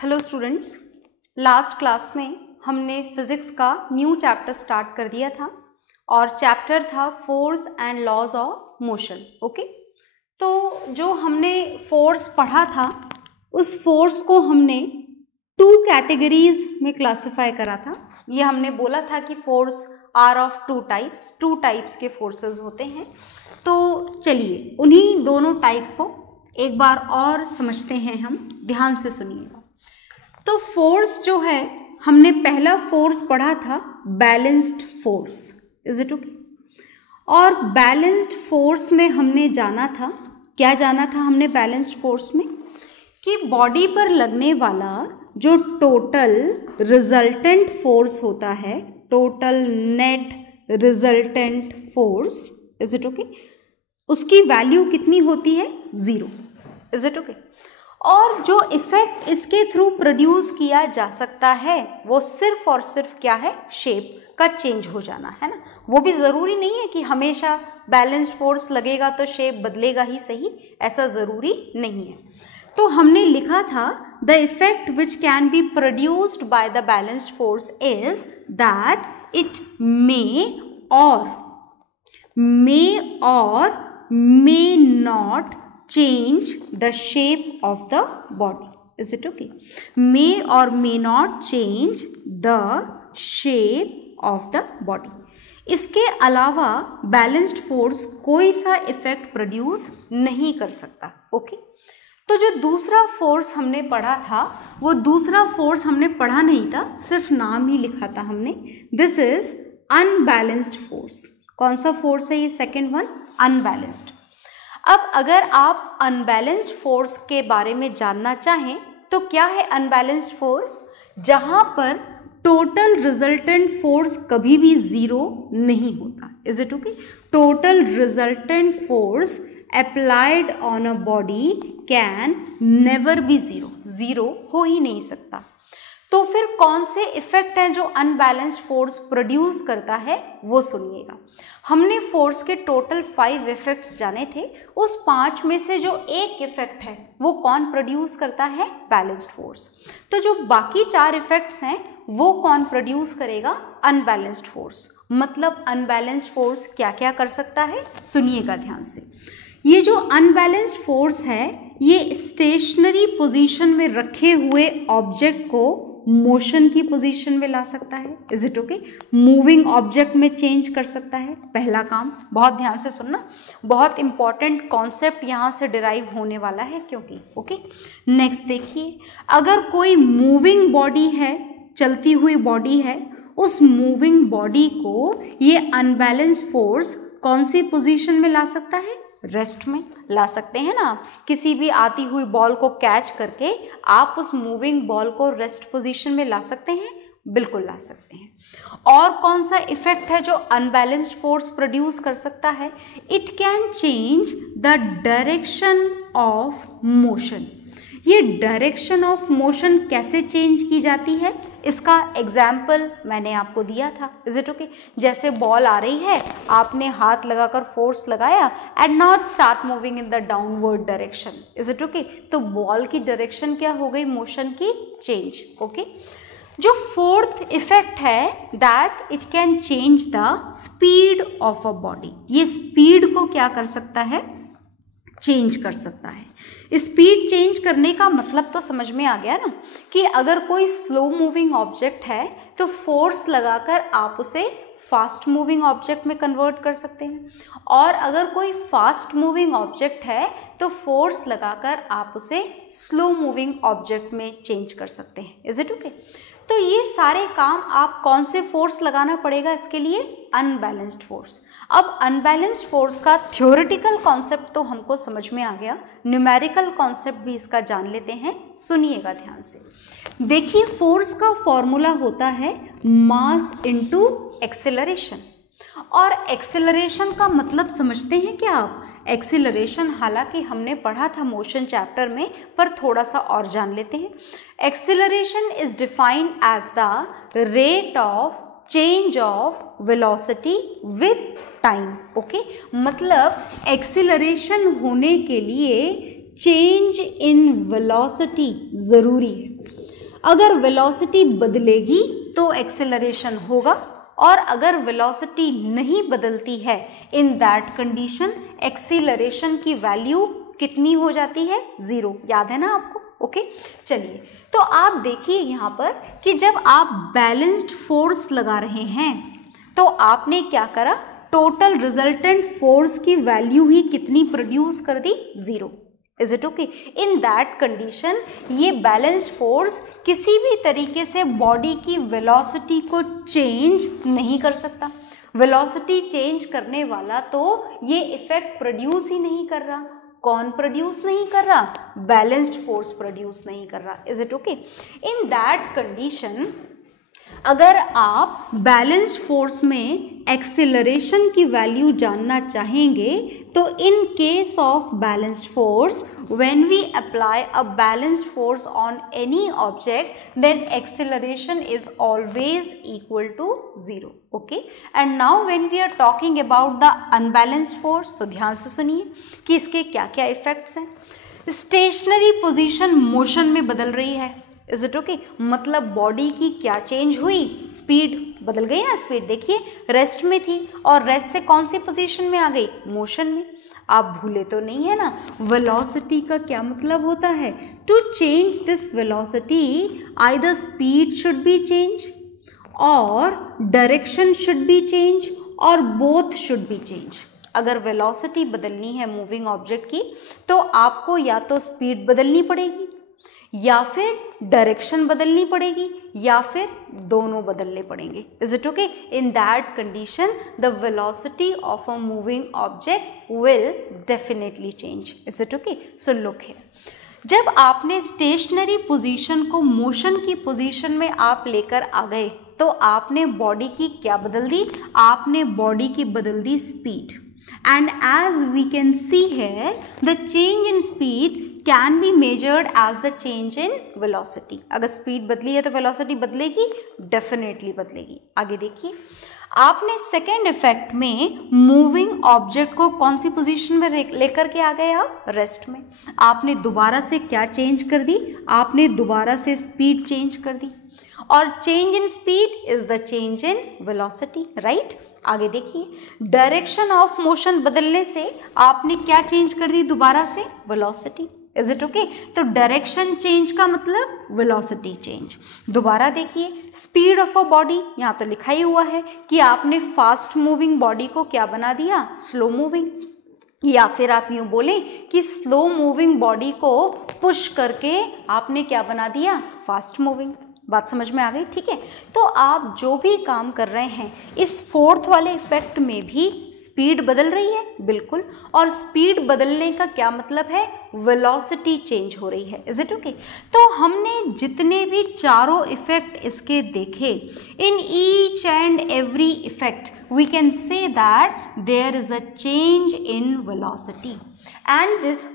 Hello students, last class में हमने physics का न्यू चैप्टर स्टार्ट कर दिया था और चैप्टर था force and laws of motion. Okay, तो जो हमने फोर्स पढ़ा था उस फोर्स को हमने टू कैटेगरीज में क्लासिफाई करा था। ये हमने बोला था कि force are of two types के फोर्सेस होते हैं। तो चलिए उन्हीं दोनों टाइप को एक बार और समझते हैं, हम ध्यान से सुनिएगा। तो फोर्स जो है, हमने पहला फोर्स पढ़ा था balanced force, is it okay. और बैलेंस्ड फोर्स में हमने जाना था, क्या जाना था हमने बैलेंस्ड फोर्स में, कि बॉडी पर लगने वाला जो टोटल रिजल्टेंट फोर्स होता है, total net resultant force, is it okay, उसकी वैल्यू कितनी होती है, 0, इज इट ओके। और जो इफेक्ट इसके थ्रू प्रोड्यूस किया जा सकता है वो सिर्फ और सिर्फ क्या है, शेप का चेंज हो जाना है ना। वो भी ज़रूरी नहीं है कि हमेशा बैलेंस्ड फोर्स लगेगा तो शेप बदलेगा ही सही, ऐसा ज़रूरी नहीं है। तो हमने लिखा था the effect which can be produced by the balanced force is that it may or may not change the shape of the body, is it okay? May or may not change the shape of the body. इसके अलावा balanced force कोई सा effect produce नहीं कर सकता। Okay, तो जो दूसरा फोर्स हमने पढ़ा था वो दूसरा फोर्स हमने पढ़ा नहीं था, सिर्फ नाम ही लिखा था हमने। This is unbalanced force. कौन सा फोर्स है ये, सेकेंड वन, अनबैलेंस्ड। अब अगर आप अनबैलेंस्ड फोर्स के बारे में जानना चाहें तो क्या है अनबैलेंस्ड फोर्स, जहां पर टोटल रिजल्टेंट फोर्स कभी भी 0 नहीं होता, is it okay. Total resultant force applied on a body can never be 0 हो ही नहीं सकता। तो फिर कौन से इफेक्ट हैं जो अनबैलेंस्ड फोर्स प्रोड्यूस करता है वो सुनिएगा। हमने फोर्स के टोटल 5 इफेक्ट्स जाने थे, उस 5 में से जो एक इफेक्ट है वो कौन प्रोड्यूस करता है, बैलेंस्ड फोर्स। तो जो बाकी 4 इफेक्ट्स हैं वो कौन प्रोड्यूस करेगा, अनबैलेंस्ड फोर्स। मतलब अनबैलेंस्ड फोर्स क्या क्या कर सकता है, सुनिएगा ध्यान से। ये जो अनबैलेंस्ड फोर्स है ये स्टेशनरी पोजीशन में रखे हुए ऑब्जेक्ट को मोशन की पोजीशन में ला सकता है, is it okay. Moving object में चेंज कर सकता है, पहला काम। बहुत ध्यान से सुनना, बहुत इंपॉर्टेंट कॉन्सेप्ट यहाँ से डिराइव होने वाला है क्योंकि ओके। नेक्स्ट देखिए, अगर कोई मूविंग बॉडी है, चलती हुई बॉडी है, उस मूविंग बॉडी को ये अनबैलेंस्ड फोर्स कौन सी पोजीशन में ला सकता है, रेस्ट में ला सकते हैं ना आप। किसी भी आती हुई बॉल को कैच करके आप उस मूविंग बॉल को रेस्ट पोजीशन में ला सकते हैं, बिल्कुल ला सकते हैं। और कौन सा इफेक्ट है जो अनबैलेंस्ड फोर्स प्रोड्यूस कर सकता है, it can change the direction of motion. ये डायरेक्शन ऑफ मोशन कैसे चेंज की जाती है, इसका एग्जाम्पल मैंने आपको दिया था, इज इट ओके। जैसे बॉल आ रही है, आपने हाथ लगाकर फोर्स लगाया and not start moving in the downward direction, is it okay. तो बॉल की डायरेक्शन क्या हो गई, मोशन की चेंज। ओके, जो फोर्थ इफेक्ट है that it can change the speed of a body. ये स्पीड को क्या कर सकता है, चेंज कर सकता है। स्पीड चेंज करने का मतलब तो समझ में आ गया ना, कि अगर कोई स्लो मूविंग ऑब्जेक्ट है तो फोर्स लगाकर आप उसे फास्ट मूविंग ऑब्जेक्ट में कन्वर्ट कर सकते हैं, और अगर कोई फास्ट मूविंग ऑब्जेक्ट है तो फोर्स लगाकर आप उसे स्लो मूविंग ऑब्जेक्ट में चेंज कर सकते हैं, इज इट ओके। तो ये सारे काम आप कौन से फोर्स लगाना पड़ेगा इसके लिए, अनबैलेंस्ड फोर्स। अब अनबैलेंस्ड फोर्स का थ्योरेटिकल कॉन्सेप्ट तो हमको समझ में आ गया, न्यूमेरिकल कॉन्सेप्ट भी इसका जान लेते हैं, सुनिएगा ध्यान से। देखिए, फोर्स का फॉर्मूला होता है मास इनटू एक्सेलरेशन। और एक्सेलरेशन का मतलब समझते हैं क्या आप, एक्सीलरेशन हालांकि हमने पढ़ा था मोशन चैप्टर में, पर थोड़ा सा और जान लेते हैं। Acceleration is defined as the rate of change of velocity with time. Okay, मतलब एक्सीलरेशन होने के लिए चेंज इन वेलोसिटी जरूरी है। अगर वेलोसिटी बदलेगी तो एक्सेलरेशन होगा, और अगर वेलोसिटी नहीं बदलती है इन दैट कंडीशन एक्सीलरेशन की वैल्यू कितनी हो जाती है, 0। याद है ना आपको? ओके चलिए, तो आप देखिए यहाँ पर कि जब आप बैलेंस्ड फोर्स लगा रहे हैं तो आपने क्या करा, टोटल रिजल्टेंट फोर्स की वैल्यू ही कितनी प्रोड्यूस कर दी, 0। Is it okay? In that condition ये बैलेंस्ड फोर्स किसी भी तरीके से बॉडी की वेलोसिटी को चेंज नहीं कर सकता। वेलोसिटी चेंज करने वाला तो ये इफेक्ट प्रोड्यूस ही नहीं कर रहा। कौन प्रोड्यूस नहीं कर रहा? बैलेंस्ड फोर्स प्रोड्यूस नहीं कर रहा। Is it okay? In that condition अगर आप बैलेंस्ड फोर्स में एक्सेलरेशन की वैल्यू जानना चाहेंगे तो in case of balanced force when we apply a balanced force on any object then acceleration is always equal to 0। Okay, and now when we are talking about the unbalanced force, तो ध्यान से सुनिए कि इसके क्या क्या effects हैं। Stationery position motion में बदल रही है। Is it okay? मतलब बॉडी की क्या चेंज हुई, स्पीड बदल गई ना। स्पीड देखिए रेस्ट में थी और रेस्ट से कौन सी पोजीशन में आ गई, मोशन में। आप भूले तो नहीं है ना, वेलोसिटी का क्या मतलब होता है, to change this velocity either speed should be change और डायरेक्शन शुड बी चेंज और बोथ शुड बी चेंज। अगर वेलोसिटी बदलनी है मूविंग ऑब्जेक्ट की तो आपको या तो स्पीड बदलनी पड़ेगी या फिर डायरेक्शन बदलनी पड़ेगी या फिर दोनों बदलने पड़ेंगे। Is it okay? In that condition the velocity of a moving object will definitely change. Is it okay? So look here, जब आपने स्टेशनरी पोजीशन को मोशन की पोजीशन में आप लेकर आ गए तो आपने बॉडी की क्या बदल दी, आपने बॉडी की बदल दी speed. And as we can see here, the change in speed can be measured as the change in velocity. अगर स्पीड बदली है तो वेलोसिटी बदलेगी, डेफिनेटली बदलेगी। आगे देखिए, आपने सेकेंड इफेक्ट में मूविंग ऑब्जेक्ट को कौन सी पोजीशन में लेकर के आ गए, आप रेस्ट में। आपने दोबारा से क्या चेंज कर दी, आपने दोबारा से स्पीड चेंज कर दी, और change in speed is the change in velocity, right. आगे देखिए, डायरेक्शन ऑफ मोशन बदलने से आपने क्या चेंज कर दी, दोबारा से वेलोसिटी। Is it okay? तो डायरेक्शन चेंज का मतलब वेलोसिटी चेंज। दोबारा देखिए, स्पीड ऑफ अ बॉडी, यहाँ तो लिखा ही हुआ है कि आपने फास्ट मूविंग बॉडी को क्या बना दिया, स्लो मूविंग, या फिर आप यूं बोलें कि स्लो मूविंग बॉडी को पुश करके आपने क्या बना दिया, फास्ट मूविंग। बात समझ में आ गई? ठीक है, तो आप जो भी काम कर रहे हैं इस फोर्थ वाले इफेक्ट में भी स्पीड बदल रही है, बिल्कुल। और स्पीड बदलने का क्या मतलब है, वेलोसिटी चेंज हो रही है। Is it okay? तो हमने जितने भी चारों इफेक्ट इसके देखे, in each and every effect we can say that there is a change in velocity, and this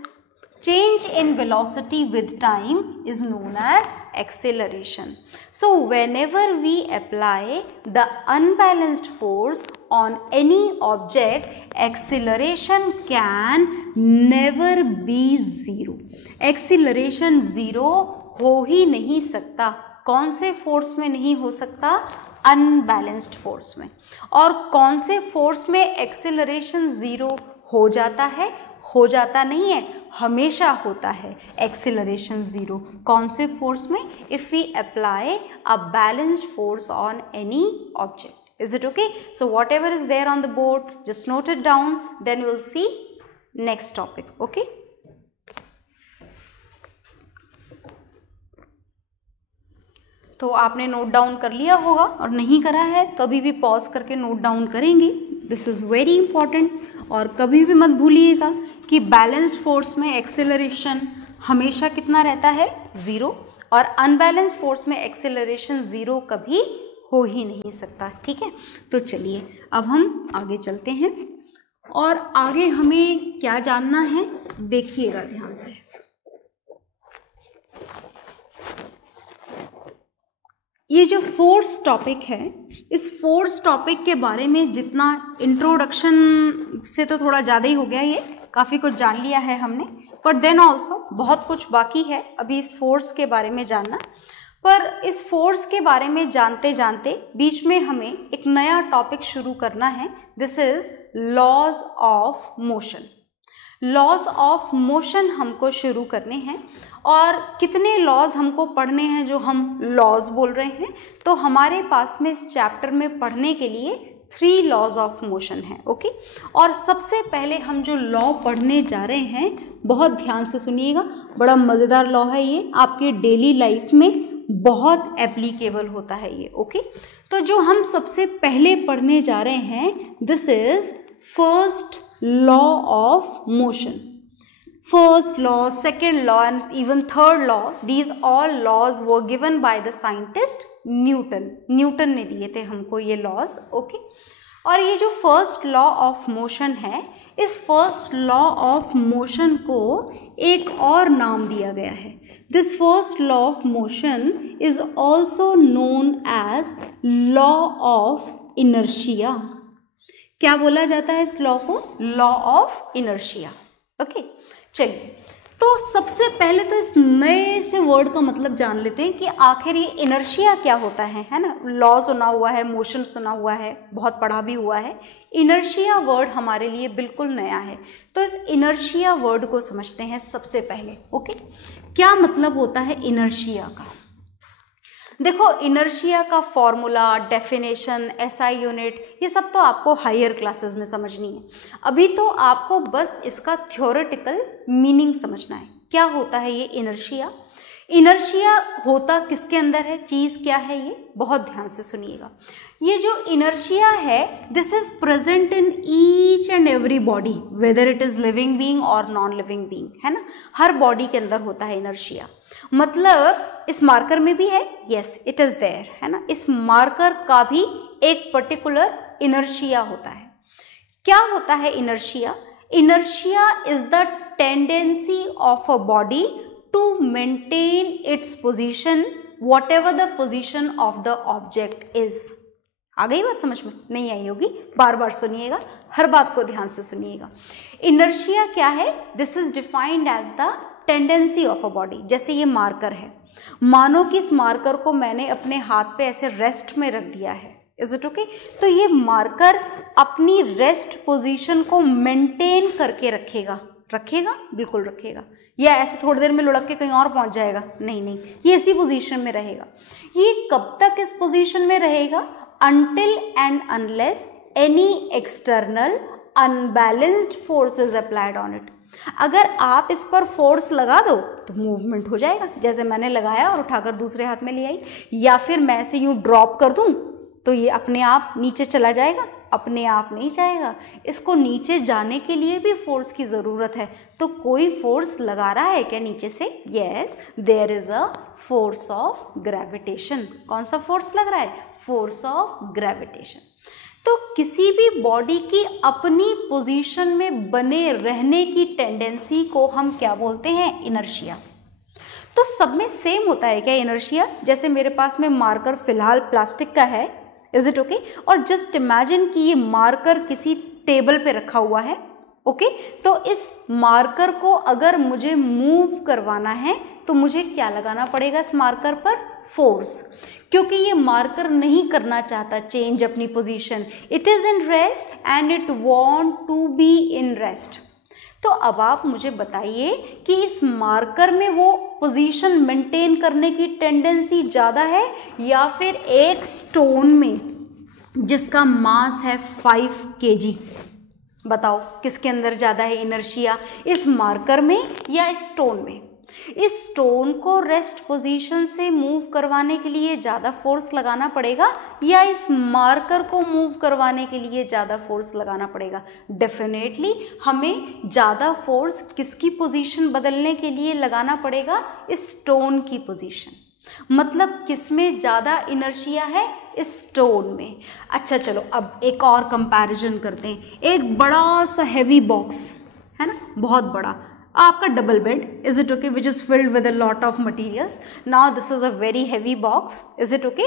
change in velocity with time is known as acceleration. So whenever we apply the unbalanced force on any object, acceleration can never be zero. Acceleration zero हो ही नहीं सकता। कौन से force में नहीं हो सकता, unbalanced force में। और कौन से फोर्स में एक्सेलरेशन जीरो हो जाता है, हो जाता नहीं है, हमेशा होता है एक्सेलरेशन जीरो। कौन से फोर्स में, if we apply a balanced force on any object. Is it okay? So whatever is there on the board, just note it down, then you will see next topic. Okay, तो आपने note down कर लिया होगा, और नहीं करा है तो अभी भी पॉज करके नोट डाउन करेंगे। This is very important. और कभी भी मत भूलिएगा कि बैलेंस्ड फोर्स में एक्सेलरेशन हमेशा कितना रहता है, ज़ीरो, और अनबैलेंस्ड फोर्स में एक्सेलरेशन ज़ीरो कभी हो ही नहीं सकता। ठीक है, तो चलिए अब हम आगे चलते हैं, और आगे हमें क्या जानना है देखिएगा ध्यान से। ये जो फोर्स टॉपिक है, इस फोर्स टॉपिक के बारे में जितना इंट्रोडक्शन से तो थोड़ा ज़्यादा ही हो गया, ये काफ़ी कुछ जान लिया है हमने, पर देन ऑल्सो बहुत कुछ बाकी है अभी इस फोर्स के बारे में जानना। पर इस फोर्स के बारे में जानते जानते बीच में हमें एक नया टॉपिक शुरू करना है। This is laws of motion. Laws of motion हमको शुरू करने हैं और कितने लॉज हमको पढ़ने हैं जो हम लॉज बोल रहे हैं, तो हमारे पास में इस चैप्टर में पढ़ने के लिए 3 लॉज ऑफ मोशन है। ओके, और सबसे पहले हम जो लॉ पढ़ने जा रहे हैं, बहुत ध्यान से सुनिएगा, बड़ा मज़ेदार लॉ है ये, आपकी डेली लाइफ में बहुत एप्लीकेबल होता है ये। ओके, तो जो हम सबसे पहले पढ़ने जा रहे हैं, this is first law of motion. First law, second law and even third law, these all laws were given by the scientist Newton. Newton ने दिए थे हमको ये laws, okay? और ये जो first law of motion है, इस first law of motion को एक और नाम दिया गया है। This first law of motion is also known as law of inertia. क्या बोला जाता है इस law को? Law of inertia. ओके, चलिए, तो सबसे पहले तो इस नए से वर्ड का मतलब जान लेते हैं कि आखिर ये इनर्शिया क्या होता है ना। लॉ सुना हुआ है, मोशन सुना हुआ है, बहुत पढ़ा भी हुआ है। इनर्शिया वर्ड हमारे लिए बिल्कुल नया है, तो इस इनर्शिया वर्ड को समझते हैं सबसे पहले। ओके, क्या मतलब होता है इनर्शिया का? देखो, इनर्शिया का फॉर्मूला, डेफिनेशन, एसआई यूनिट, ये सब तो आपको हायर क्लासेस में समझनी है। अभी तो आपको बस इसका थ्योरेटिकल मीनिंग समझना है। क्या होता है ये इनर्शिया? इनर्शिया होता किसके अंदर है, चीज़ क्या है, ये बहुत ध्यान से सुनिएगा। ये जो इनर्शिया है, this is present in each and every body, whether it is living being और नॉन लिविंग बीइंग, है ना। हर बॉडी के अंदर होता है इनर्शिया। मतलब इस मार्कर में भी है, यस इट इज देयर, है ना। इस मार्कर का भी एक पर्टिकुलर इनर्शिया होता है। क्या होता है inertia? Inertia is the tendency of a body to maintain its position whatever the position of the object is. आ गई बात समझ में? नहीं आई होगी, बार बार सुनिएगा, हर बात को ध्यान से सुनिएगा। इनर्शिया क्या है? This is defined as the tendency of a body. जैसे ये मार्कर है, मानो कि इस मार्कर को मैंने अपने हाथ पे ऐसे रेस्ट में रख दिया है, इज इट ओके? तो ये मार्कर अपनी रेस्ट पोजीशन को मेंटेन करके रखेगा। रखेगा, बिल्कुल रखेगा। या ऐसे थोड़ी देर में लुढ़क के कहीं और पहुंच जाएगा? नहीं नहीं, ये इसी पोजीशन में रहेगा। ये कब तक इस पोजीशन में रहेगा? Until and unless any external unbalanced force is applied on it. अगर आप इस पर फोर्स लगा दो तो मूवमेंट हो जाएगा, जैसे मैंने लगाया और उठाकर दूसरे हाथ में ले आई, या फिर मैं ऐसे यूं ड्रॉप कर दूं तो ये अपने आप नीचे चला जाएगा। अपने आप नहीं जाएगा, इसको नीचे जाने के लिए भी फोर्स की ज़रूरत है। तो कोई फोर्स लगा रहा है क्या नीचे से? Yes, there is a force of gravitation. कौन सा फोर्स लग रहा है? Force of gravitation. तो किसी भी बॉडी की अपनी पोजीशन में बने रहने की टेंडेंसी को हम क्या बोलते हैं? इनर्शिया। तो सब में सेम होता है क्या इनर्शिया? जैसे मेरे पास में मार्कर फिलहाल प्लास्टिक का है, इज इट ओके? और जस्ट इमेजिन कि ये मार्कर किसी टेबल पे रखा हुआ है, ओके? तो इस मार्कर को अगर मुझे मूव करवाना है तो मुझे क्या लगाना पड़ेगा इस मार्कर पर? फोर्स। क्योंकि ये मार्कर नहीं करना चाहता चेंज अपनी position, it is in rest and it want to be in rest. तो अब आप मुझे बताइए कि इस मार्कर में वो पोजीशन मेंटेन करने की टेंडेंसी ज़्यादा है या फिर एक स्टोन में जिसका मास है 5 kg? बताओ किसके अंदर ज़्यादा है इनर्शिया, इस मार्कर में या इस स्टोन में? इस स्टोन को रेस्ट पोजीशन से मूव करवाने के लिए ज़्यादा फोर्स लगाना पड़ेगा या इस मार्कर को मूव करवाने के लिए ज़्यादा फोर्स लगाना पड़ेगा? डेफिनेटली हमें ज़्यादा फोर्स किसकी पोजीशन बदलने के लिए लगाना पड़ेगा? इस स्टोन की पोजीशन। मतलब किसमें ज़्यादा इनर्शिया है? इस स्टोन में। अच्छा चलो अब एक और कंपैरिजन करते हैं। एक बड़ा सा हैवी बॉक्स है ना, बहुत बड़ा, आपका double bed, is it okay, which is filled with a lot of materials. Now this is a very heavy box, is it okay.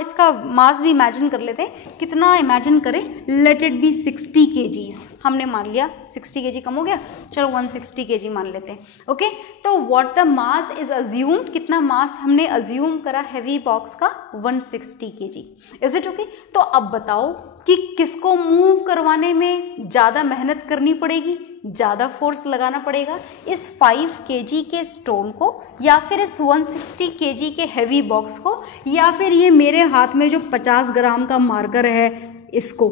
इसका मास भी इमेजिन कर लेते हैं. कितना इमेजिन करें, लेट इट बी 60 kgs. हमने मान लिया 60 kg कम हो गया, चलो 160 kg मान लेते हैं. ओके, तो what the mass is assumed, कितना मास हमने अज्यूम करा हैवी बॉक्स का, 160 kg. Is it okay. तो अब बताओ कि किसको मूव करवाने में ज़्यादा मेहनत करनी पड़ेगी, ज़्यादा फोर्स लगाना पड़ेगा, इस 5 kg के स्टोन को, या फिर इस 160 kg के हैवी बॉक्स को, या फिर ये मेरे हाथ में जो 50 ग्राम का मार्कर है इसको,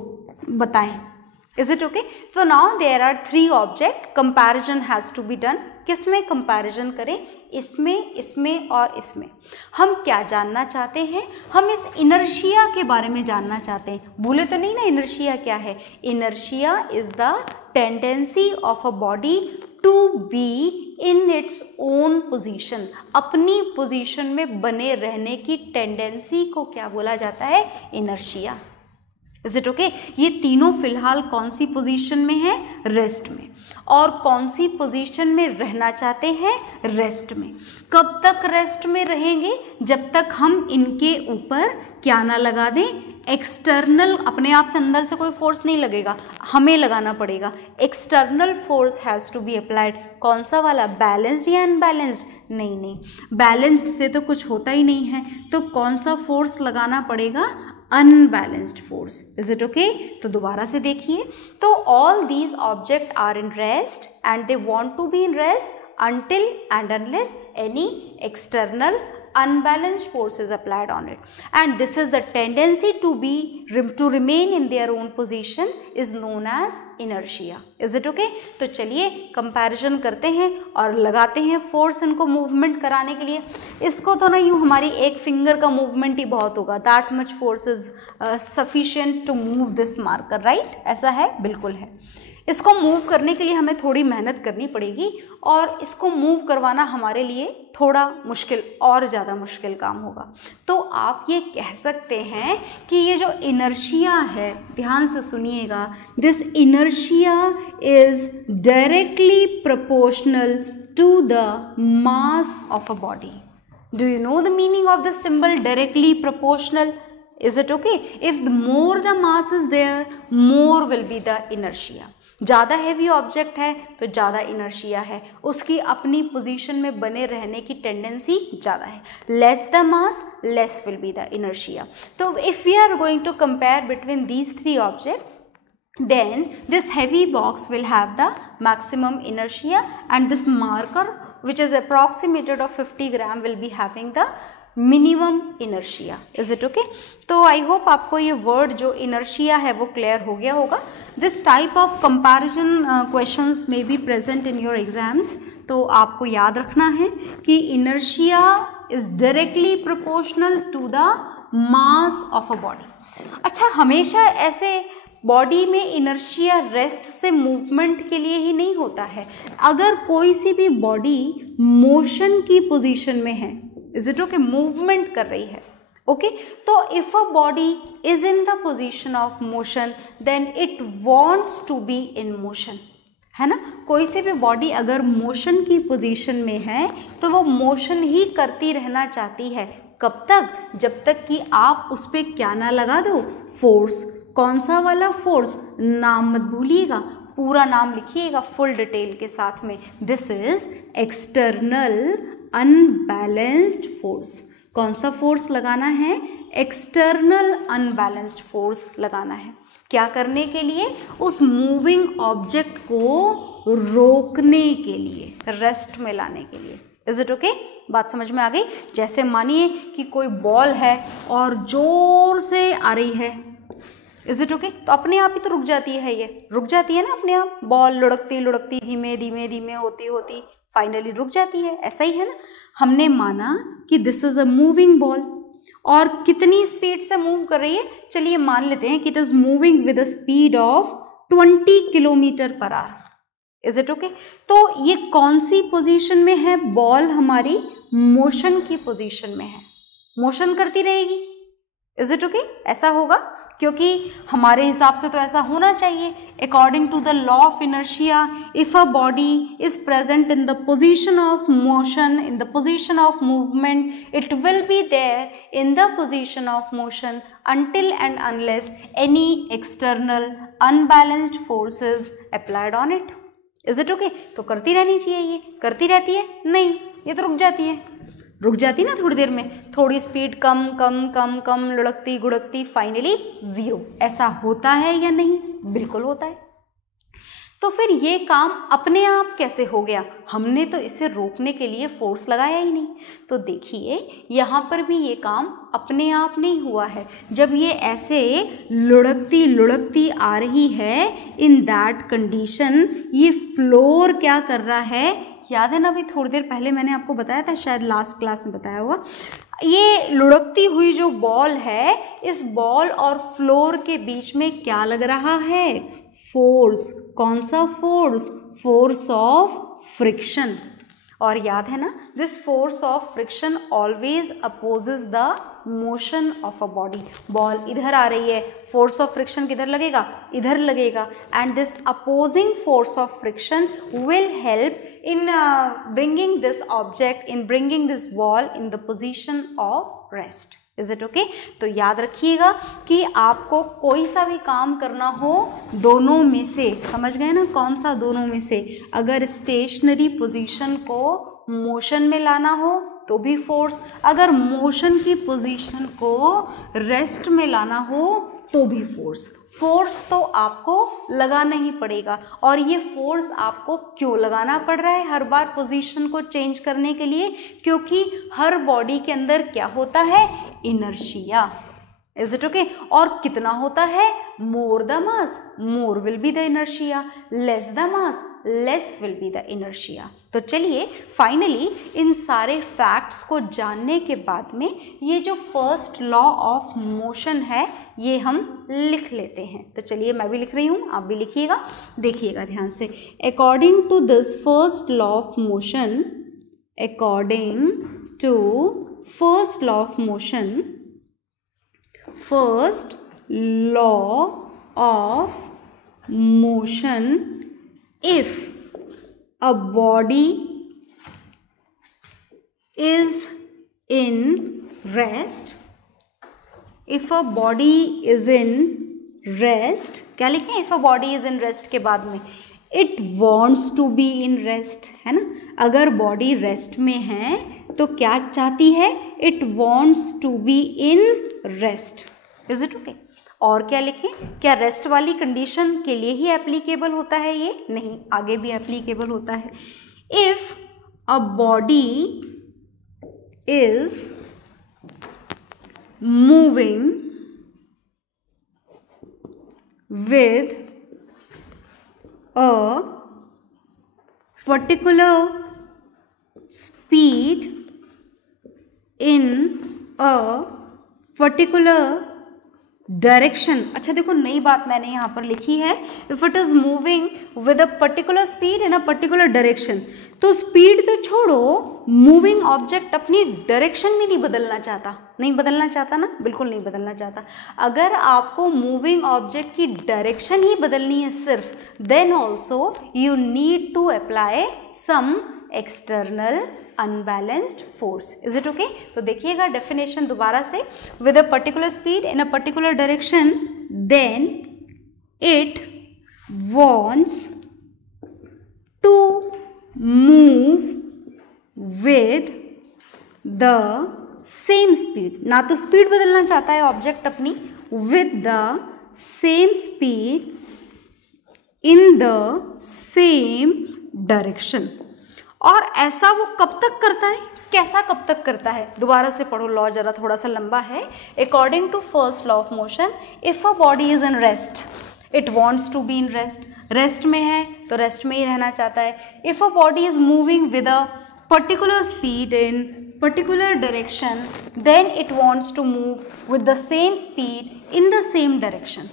बताएं. Is it okay. तो now there are 3 object, comparison has to be done. किस में कंपैरिजन करें, इसमें, इसमें और इसमें. हम क्या जानना चाहते हैं, हम इस इनर्शिया के बारे में जानना चाहते हैं. भूले तो नहीं ना इनर्शिया क्या है. Inertia is the tendency of a body to be in its own position. अपनी पोजीशन में बने रहने की टेंडेंसी को क्या बोला जाता है, इनर्शिया. Is it okay. ये तीनों फिलहाल कौन सी पोजीशन में है, रेस्ट में. और कौन सी पोजीशन में रहना चाहते हैं, रेस्ट में. कब तक रेस्ट में रहेंगे, जब तक हम इनके ऊपर क्या ना लगा दें, एक्सटर्नल, अपने आप से अंदर से कोई फोर्स नहीं लगेगा, हमें लगाना पड़ेगा. External force has to be applied. कौन सा वाला, बैलेंस्ड या अनबैलेंस्ड, नहीं नहीं, बैलेंस्ड से तो कुछ होता ही नहीं है. तो कौन सा फोर्स लगाना पड़ेगा, unbalanced force. Is it okay. तो दोबारा से देखिए, तो all these object are in rest and they want to be in rest until and unless any external unbalanced force is applied on it, and this is the tendency to remain in their own position is known as inertia. is it okay. तो चलिए comparison करते हैं और लगाते हैं force इनको movement कराने के लिए. इसको तो ना यूँ हमारी एक फिंगर का मूवमेंट ही बहुत होगा, that much force is sufficient to move this marker, right. ऐसा है, बिल्कुल है. इसको मूव करने के लिए हमें थोड़ी मेहनत करनी पड़ेगी और इसको मूव करवाना हमारे लिए थोड़ा मुश्किल, और ज़्यादा मुश्किल काम होगा. तो आप ये कह सकते हैं कि ये जो इनर्शिया है, ध्यान से सुनिएगा, this inertia is directly proportional to the mass of a body. Do you know the meaning of this symbol, directly proportional. Is it okay? If the more the mass is there, more will be the inertia. ज़्यादा heavy object है तो ज़्यादा inertia है, उसकी अपनी position में बने रहने की टेंडेंसी ज़्यादा है. Less the mass, less will be the inertia. तो if we are going to compare between these 3 object, then this heavy box will have the maximum inertia and this marker which is approximated of 50 gram will be having the minimum inertia. Is it okay. तो I hope आपको ये word जो inertia है वो clear हो गया होगा. This type of comparison questions may be present in your exams. तो आपको याद रखना है कि inertia is directly proportional to the mass of a body. अच्छा, हमेशा ऐसे बॉडी में इनर्शिया रेस्ट से मूवमेंट के लिए ही नहीं होता है. अगर कोई सी भी बॉडी मोशन की पोजीशन में है, इज इट ओके, मूवमेंट कर रही है, ओके, तो if a body is in the position of motion then it wants to be in motion, है ना. कोई सी भी बॉडी अगर मोशन की पोजीशन में है तो वो मोशन ही करती रहना चाहती है. कब तक, जब तक कि आप उस पर क्या ना लगा दो, फोर्स. कौन सा वाला फोर्स, नाम मत भूलिएगा, पूरा नाम लिखिएगा फुल डिटेल के साथ में. This is external unbalanced force. कौन सा फोर्स लगाना है, एक्सटर्नल अनबैलेंस्ड फोर्स लगाना है. क्या करने के लिए, उस मूविंग ऑब्जेक्ट को रोकने के लिए, रेस्ट में लाने के लिए. Is it okay. बात समझ में आ गई. जैसे मानिए कि कोई बॉल है और जोर से आ रही है, इज इट ओके, तो अपने आप ही तो रुक जाती है, ये रुक जाती है ना अपने आप. बॉल लुढ़कती लुढ़कती धीमे धीमे धीमे होती होती फाइनली रुक जाती है. ऐसा ही है ना. हमने माना कि this is a moving ball और कितनी स्पीड से मूव कर रही है, चलिए मान लेते हैं कि it is moving with a speed of 20 kilometre per hour. Is it okay. तो ये कौन सी पोजीशन में है, बॉल हमारी मोशन की पोजीशन में है, मोशन करती रहेगी. Is it okay. ऐसा होगा क्योंकि हमारे हिसाब से तो ऐसा होना चाहिए। According to the law of inertia, if a body is present in the position of motion, in the position of movement, it will be there in the position of motion until and unless any external unbalanced forces applied on it. Is it okay? तो करती रहनी चाहिए, ये करती रहती है? नहीं, ये तो रुक जाती है, रुक जाती ना थोड़ी देर में, थोड़ी स्पीड कम कम कम कम, लुढ़कती गुढ़कती, फाइनली जीरो। ऐसा होता है या नहीं? बिल्कुल होता है। तो फिर ये काम अपने आप कैसे हो गया? हमने तो इसे रोकने के लिए फोर्स लगाया ही नहीं। तो देखिए यहाँ पर भी ये काम अपने आप नहीं हुआ है। जब ये ऐसे लुढ़कती लुढ़कती आ रही है, इन दैट कंडीशन ये फ्लोर क्या कर रहा है? याद है ना, अभी थोड़ी देर पहले मैंने आपको बताया था, शायद लास्ट क्लास में बताया हुआ, ये लुढ़कती हुई जो बॉल है, इस बॉल और फ्लोर के बीच में क्या लग रहा है? फोर्स। कौन सा फोर्स? Force of friction. और याद है ना, this force of friction always opposes the motion of a body. Ball इधर आ रही है, फोर्स ऑफ फ्रिक्शन किधर लगेगा? इधर लगेगा। And this opposing force of friction will help in bringing this object, in bringing this ball in the position of rest. Is it okay? तो याद रखिएगा कि आपको कोई सा भी काम करना हो, दोनों में से, समझ गए ना, कौन सा दोनों में से? अगर स्टेशनरी पोजीशन को मोशन में लाना हो तो भी फोर्स, अगर मोशन की पोजीशन को रेस्ट में लाना हो तो भी फोर्स। फोर्स तो आपको लगाना ही पड़ेगा। और ये फोर्स आपको क्यों लगाना पड़ रहा है हर बार पोजीशन को चेंज करने के लिए? क्योंकि हर बॉडी के अंदर क्या होता है? इनर्शिया। Is it okay? और कितना होता है? More the mass, more will be the inertia, less the mass, less will be the inertia. तो चलिए फाइनली इन सारे फैक्ट्स को जानने के बाद में ये जो फर्स्ट लॉ ऑफ मोशन है ये हम लिख लेते हैं। तो चलिए मैं भी लिख रही हूँ, आप भी लिखिएगा, देखिएगा ध्यान से। According to this first law of motion, according to first law of motion, first law of motion, if a body is in rest, if a body is in rest, क्या लिखें? if a body is in rest के बाद में it wants to be in rest, है ना? अगर body rest में है तो क्या चाहती है? it wants to be in rest. Is it okay? और क्या लिखें? क्या रेस्ट वाली कंडीशन के लिए ही एप्लीकेबल होता है ये? नहीं, आगे भी एप्लीकेबल होता है। If a body is moving with a particular speed in a particular direction. अच्छा देखो, नई बात मैंने यहाँ पर लिखी है, if it is moving with a particular speed in a particular direction. तो स्पीड तो छोड़ो, मूविंग ऑब्जेक्ट अपनी डायरेक्शन भी नहीं बदलना चाहता। नहीं बदलना चाहता ना, बिल्कुल नहीं बदलना चाहता। अगर आपको मूविंग ऑब्जेक्ट की डायरेक्शन ही बदलनी है सिर्फ, then also you need to apply some external unbalanced force. Is it okay? तो देखिएगा डेफिनेशन दोबारा से, with a particular speed in a particular direction, then it wants to move with the same speed. ना तो speed बदलना चाहता है object अपनी, with the same speed in the same direction. और ऐसा वो कब तक करता है? कैसा कब तक करता है? दोबारा से पढ़ो, लॉ जरा थोड़ा सा लंबा है। According to first law of motion, if a body is in rest, it wants to be in rest. Rest में है तो रेस्ट में ही रहना चाहता है। If a body is moving with a particular speed in particular direction, then it wants to move with the same speed in the same direction.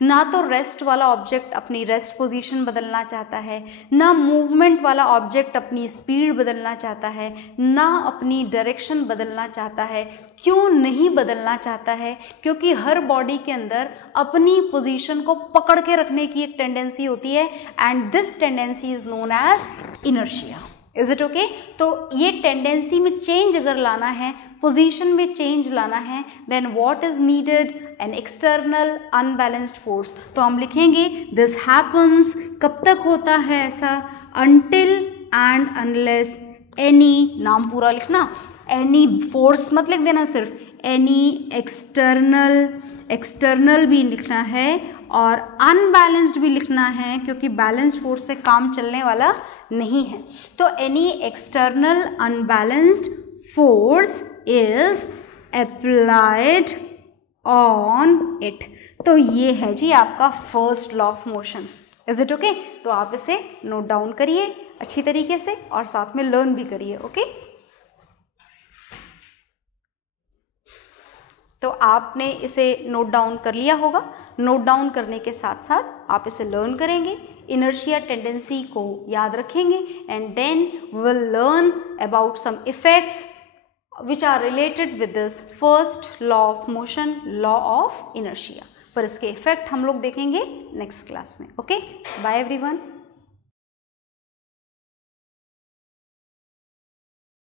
ना तो रेस्ट वाला ऑब्जेक्ट अपनी रेस्ट पोजीशन बदलना चाहता है, ना मूवमेंट वाला ऑब्जेक्ट अपनी स्पीड बदलना चाहता है, ना अपनी डायरेक्शन बदलना चाहता है। क्यों नहीं बदलना चाहता है? क्योंकि हर बॉडी के अंदर अपनी पोजीशन को पकड़ के रखने की एक टेंडेंसी होती है and this tendency is known as inertia. Is it okay? तो ये टेंडेंसी में चेंज अगर लाना है, पोजीशन में चेंज लाना है, then what is needed? An external unbalanced force. तो हम लिखेंगे दिस हैपन्स, कब तक होता है ऐसा? अनटिल एंड अनलेस एनी, नाम पूरा लिखना, एनी फोर्स मत लिख देना, सिर्फ एनी एक्सटर्नल भी लिखना है और अनबैलेंस्ड भी लिखना है, क्योंकि बैलेंस्ड फोर्स से काम चलने वाला नहीं है। तो any external unbalanced force is applied on it. तो ये है जी आपका first law of motion. Is it okay? तो आप इसे नोट डाउन करिए अच्छी तरीके से और साथ में लर्न भी करिए। ओके? तो आपने इसे नोट डाउन कर लिया होगा। नोट डाउन करने के साथ साथ आप इसे लर्न करेंगे, इनर्शिया टेंडेंसी को याद रखेंगे and then will learn about some effects which are related with this first law of motion, law of inertia। पर इसके इफेक्ट हम लोग देखेंगे नेक्स्ट क्लास में। Okay, bye everyone.